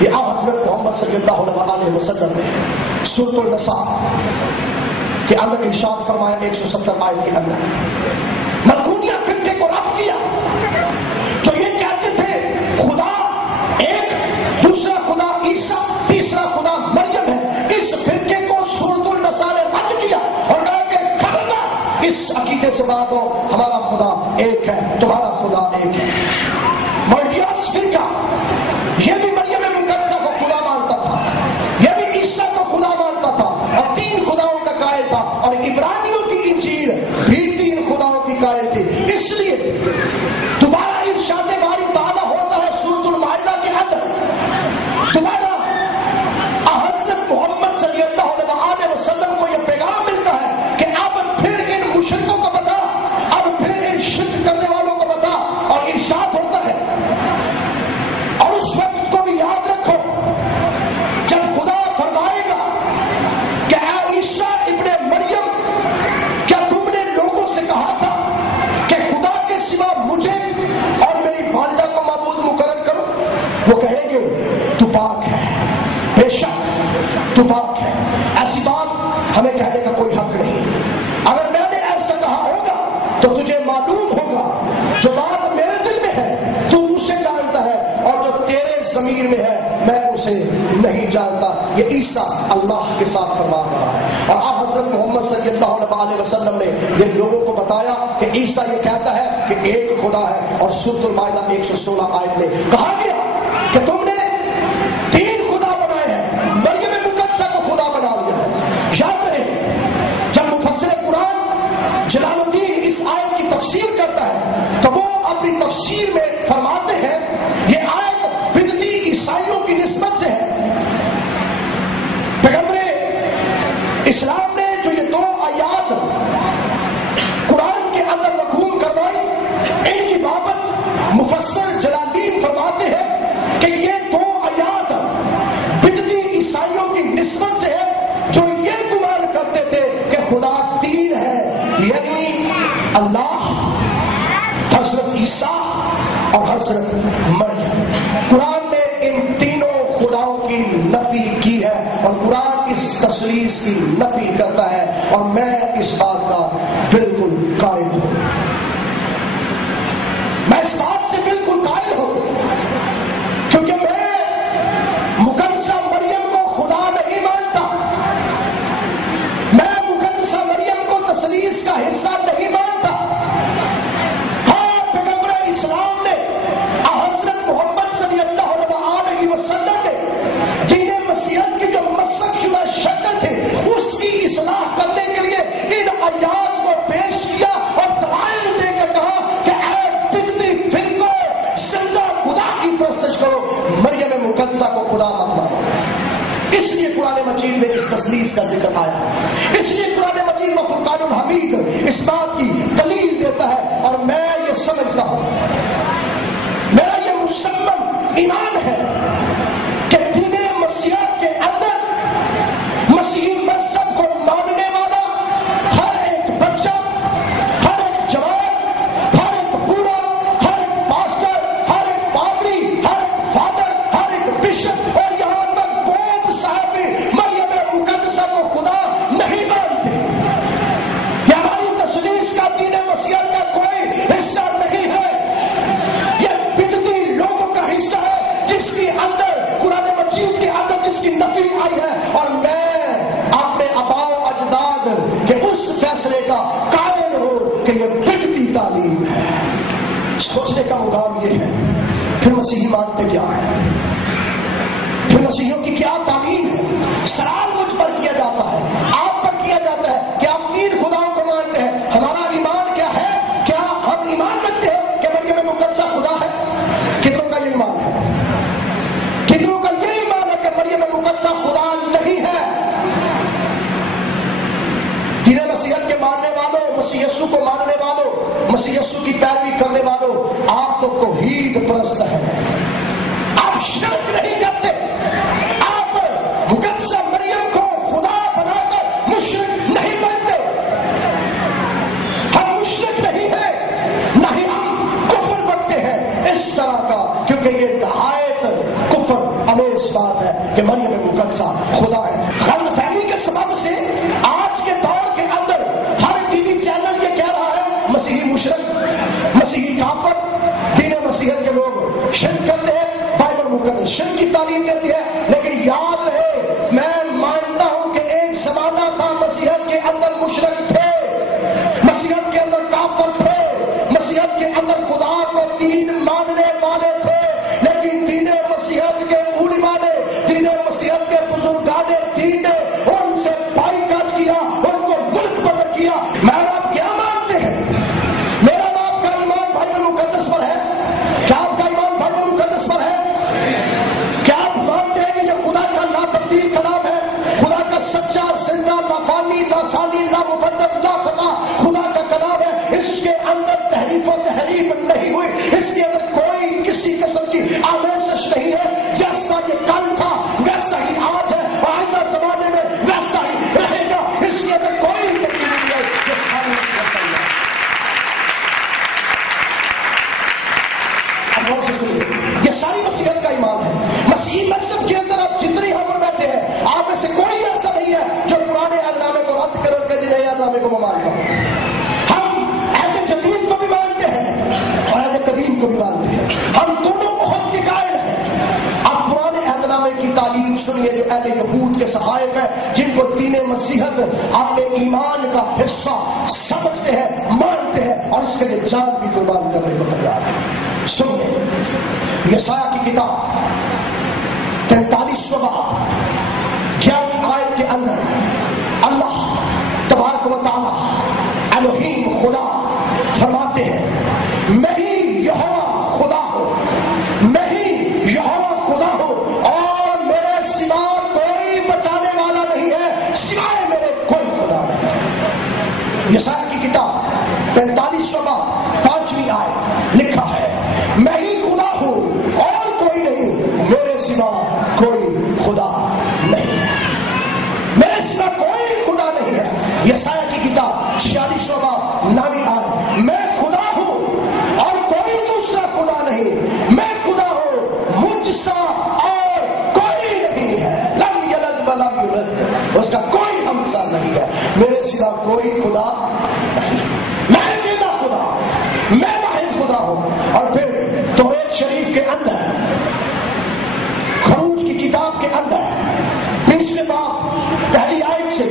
یہ حضرت محمد صلی اللہ علیہ وسلم نے سورۃ النساء کے اندر ارشاد فرمایا 170 آیت کے اندر ملعونیہ فرقے کو رد کیا جو یہ کہتے تھے خدا ایک، دوسرا خدا عیسیٰ، تیسرا خدا مریم ہے. اس فرقے کو سورۃ النساء نے رد کیا اور کہا کہ خبردار اس عقیدے سے بات ہو ہمارا خدا ایک ہے، تمہارا خدا ایک ہے. ملٹیاس فرقہ یہ بھی مریم مقدسہ کو خدا مانتا تھا، یہ بھی عیسیٰ کو خدا مانتا تھا اور 3 خداؤں کا قائل تھا، اور عبرانیوں کی انجیل بھی 3 خداؤں کی قائل تھی. اس لیے دوبارہ ارشاد باری تعالیٰ ہوتا ہے سورۃ المائدہ کے اندر، دوبارہ حضرت محمد صلی اللہ علیہ وسلم کو یہ پیغام ملتا ہے کہ اب پھر ان مشرکوں کو بتا، اب پھر ان شرک کرنے والوں کو بتا، اور ارشاد ہوتا ہے. اور اس وقت کو بھی یاد رکھو جب خدا فرمائے گا کہ اے عیسیٰ ابن مریم، کیا تم نے لوگوں سے کہا تھا کہ خدا کے سوا مجھے اور میری والدہ کو معبود مقرر کرو؟ وہ کہیں گے تو پاک ہے، بے شک تو پاک ہے، ایسی بات ہمیں کہنے کا کوئی حق نہیں. اگر میں نے ایسا کہا ہوگا تو تجھے معلوم ہوگا جو بات میرے دل میں ہے تو اسے جانتا ہے، اور جو تیرے ضمیر میں ہے میں اسے نہیں جانتا. یہ عیسیٰ اللہ کے ساتھ فرما رہا ہے. اور حضرت محمد صلی اللہ علیہ وسلم نے یہ لوگوں کو بتایا کہ عیسیٰ یہ کہتا ہے کہ ایک خدا ہے، اور سورۃ المائدہ 116 آیت میں کہا گیا کہ تم نے 3 خدا بنائے ہیں، مریم مقدسہ کو خدا بنا لیا ہے. یاد رہے جب مفسر قرآن جلال الدین اس آیت کی تفسیر کرتا ہے تو وہ اپنی تفسیر میں فرماتے ہیں یہ آیت بدعتی عیسائیوں کی نسبت سے ہے. پیغمبر اسلام نے جو یہ 2 آیات قرآن کے اندر مفہوم کروائی، ان کی بابت مفسر جلالین فرماتے ہیں کہ یہ 2 آیات بدعتی عیسائیوں کی نسبت سے ہے جو یہ گمان کرتے تھے کہ خدا 3 ہے، یعنی اللہ، حضرت عیسیٰ اور حضرت مریم. قرآن نے ان تینوں خداؤں کی نفی کی ہے، اور قرآن اس تثلیث کی نفی کرتا ہے، اور میں اس بات کا بالکل قائل ہوں. میں اس بات سے بالکل قائل ہوں کیونکہ میں مقدسہ مریم کو خدا نہیں مانتا، میں مقدسہ مریم کو تثلیث کا حصہ نہیں مانتا. ہاں پیغمبر اسلام نے حضرت محمد صلی اللہ علیہ وسلم نے دین مسیحیت کی جو مسخ شدہ شکل تھی اس کی اصلاح کرنے کے لیے ان آیات کو پیش کیا اور دلائل دے کر کہا کہ اے بدعتی فرقوں، زندہ خدا کی پرستش کرو، مریم مقدسہ کو خدا مت مانو. اس لیے قرآن مجید میں اس تثلیث کا ذکر آیا، اس لیے قرآن مجید میں فرقان الحمید اس بات کی دلیل دیتا ہے. اور میں یہ سمجھتا ہوں، میرا یہ مسلم ایمان ہے کہ دین مسیحیت کے اندر مسیحی مذہب کو ماننے والا ہر ایک بچہ، ہر ایک جوان، ہر ایک بوڑھا، ہر ایک پاسٹر، ہر ایک پادری، ہر ایک فادر، ہر ایک بشپ، اور یہاں تک پوپ صاحب بھی مریم مقدسہ کو خدا نہیں مانتے. یہ ہماری تثلیث کا دین مسیحیت کا کوئی حصہ نہیں ہے، یہ بدعتی لوگوں کا حصہ ہے جس کے اندر قرآن مجید کے اندر جس کی نفی آئی ہے. اور میں اپنے آباء و اجداد کے اس فیصلے کا قائل ہوں کہ یہ بدعتی تعلیم ہے. سوچنے کا مقام یہ ہے پھر مسیحی مانتے کیا ہے، پھر مسیحیوں کی کیا تعلیم ہے. سوال مجھ پر کیا جاتا ہے، آپ پر کیا جاتا ہے کہ آپ 3 خداؤں کو مانتے ہیں. ہمارا ایمان کیا ہے؟ کیا ہم ایمان رکھتے ہیں کہ مریم مقدسہ خدا ہے؟ کتنوں کا یہ ایمان ہے؟ کتنوں کا یہ ایمان ہے کہ مریم مقدسہ خدا نہیں ہے؟ دین مسیحیت کے ماننے والوں، مسیح یسوع کو ماننے والوں، مسیح یسوع کی پیروی کرنے والوں، آپ تو توحید پرست ہیں، آپ شرک نہیں کرتے. آپ مقدسہ مریم کو خدا بنا کر کہ مریم مقدسہ خدا ہے. غلط فہمی کے سبب سے آج کے دور کے اندر ہر ٹی وی چینل یہ کہہ رہا ہے مسیحی مشرک، مسیحی کافر، دین مسیحیت کے لوگ شرک کرتے ہیں، بائبل مقدس شرک کی تعلیم دیتی ہے. لیکن یاد رہے، میں مانتا ہوں کہ ایک زمانہ تھا مسیحیت کے اندر مشرک تھے، مسیحیت کے اندر کافر تھے، مسیحیت کے اندر خدا کو تین ماننے والے تھے. لیکن دین مسیحیت کے علماء نے، دین مسیحیت کے بزرگان دین نے ان سے بائیکاٹ کیا، ان کو ملک بدر کیا. میں آپ کیا مانتے ہیں؟ میرا باپ کا ایمان بائبل مقدس پر ہے. کیا آپ کا ایمان بائبل مقدس پر ہے؟ کیا آپ مانتے ہیں کہ یہ خدا کا لا تبدیل کلام ہے، خدا کا سچا زندہ لافانی لاسانی لا مبدل لا پتا خدا کا کلام ہے؟ اس کے اندر تحریف و تحریف نہیں ہوئی، اس کے اندر کوئی کسی قسم کی آمیزش نہیں ہے. جیسا یہ کل تھا ویسا ہی آج ہے، آئندہ زمانے میں ویسا ہی رہے گا. اس کے اندر کوئی تبدیلی نہیں ہے. یہ ساری یہ ساری مسیحیت کا ایمان ہے. مسیحی مذہب کے اندر آپ جتنے یہاں پر بیٹھے ہیں، آپ میں سے کوئی ایسا نہیں ہے جو پرانے عہد نامے کو رد کر کے نئے عہد نامے کو مانتا. ہم عہد جدید کو بھی مانتے ہیں اور عہد قدیم کو بھی مانتے ہیں. ہم دونوں بہت کے قائل ہیں. آپ پرانے عہد نامے کی تعلیم سنیے جو اہل یہود کے صحائف ہیں، جن کو دین مسیحیت اپنے ایمان کا حصہ سمجھتے ہیں، مانتے ہیں اور اس کے لیے جان بھی قربان کرنے کو تیار ہیں. سنیے یسایہ کی کتاب 43 باب 11 آیت کے اندر اللہ تبارک و تعالی الوہیم خدا فرماتے ہیں، میں ہی یہوہ خدا ہوں، میں ہی یہوہ خدا ہوں اور میرے سوا کوئی بچانے والا نہیں ہے، سوائے میرے کوئی خدا نہیں. یسایہ کی کتاب 43 باب 5 آیت لکھا ہے، میں ہی خدا ہوں اور کوئی نہیں، میرے سوا کوئی خدا نہیں، میرے سوا کوئی خدا نہیں ہے. یسایہ کی کتاب 46 باب 9 آیت، میں خدا ہوں اور کوئی دوسرا خدا نہیں، میں خدا ہوں، مجھ سا اور کوئی نہیں ہے، لم یلد ولم یولد، اس کا کوئی ہمسر نہیں ہے، میرے سوا کوئی خدا نہیں، میں اکیلا خدا ہوں، میں واحد خدا ہوں. اور پھر توریت شریف کے اندر خروج کی کتاب کے اندر 20 باب پہلی آیت سے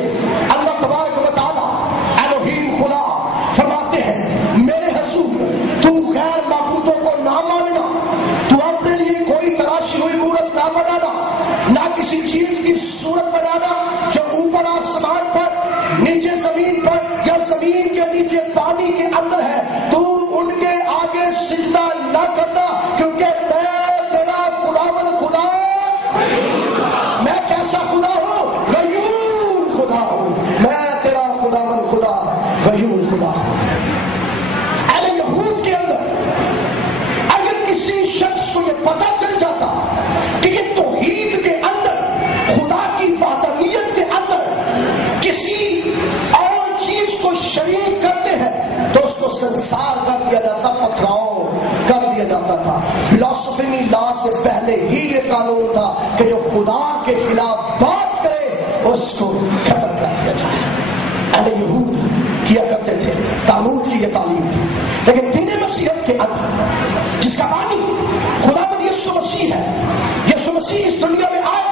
اللہ تبارک و تعالی الوہیم خدا فرماتے ہیں، میرے حضور تو غیر معبودوں کو نہ ماننا، تو اپنے لیے کوئی تراشی ہوئی مورت نہ بنانا، نہ کسی چیز کی صورت بنانا جو اوپر آسمان پر، نیچے زمین پر یا زمین کے نیچے پانی کے اندر ہے. تو ان کے آگے سجدہ نہ کرنا، کیونکہ میں تیرا خداوند خدا، میں کیسا خدا ہوں؟ غیور خدا ہوں، میں تیرا خداوند خدا غیور خدا ہوں. اہل یہود کے اندر اگر کسی شخص کو یہ پتہ چل جاتا کہ یہ توحید کے اندر، خدا کی وحدانیت کے اندر کسی اور چیز کو شریک کرتے ہیں، تو اس کو سنسار کر دیا جاتا، پتھراؤ کر دیا جاتا تھا. فلسفی لا سے پہلے ہی یہ قانون تھا کہ جو خدا کے خلاف بات کرے اس کو قتل کر دیا جائے. اہل یہود کیا کرتے تھے، تالمود کی یہ تعلیم تھی. لیکن دین مسیحیت کے اندر جس کا بانی خدا بند یسوع مسیح ہے، یسوع مسیح اس دنیا میں آئے